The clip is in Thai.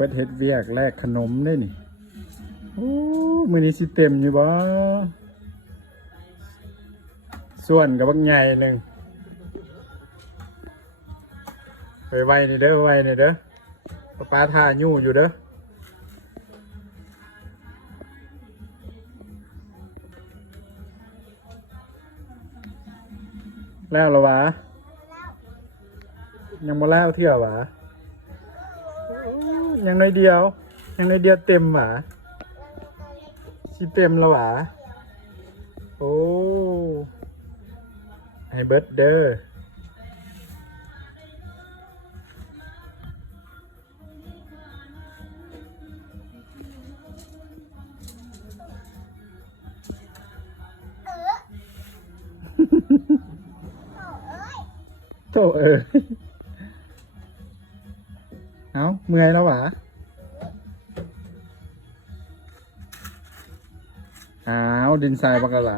ฟิร์สเฮ็ดเวียกแลกขนมได้นี่โอ้มื้อนี้สิเต็มอยู่บ่ส่วนกับบักใหญ่หนึ่งไปไวนี่เด้อไวนี่เด้อป้าทายู่อยู่เด้อแล้วเหรอวะยังมาแล้วเที่ยววะยังน้อยเดียวยังน้อยเดียวเต็มหวะชิเต็มแล้วหวะโอ้ให้เบิร์ดเด้อโธ่เอาเมื่อยแล้วหวะอ้าวดินทรายบักกะลา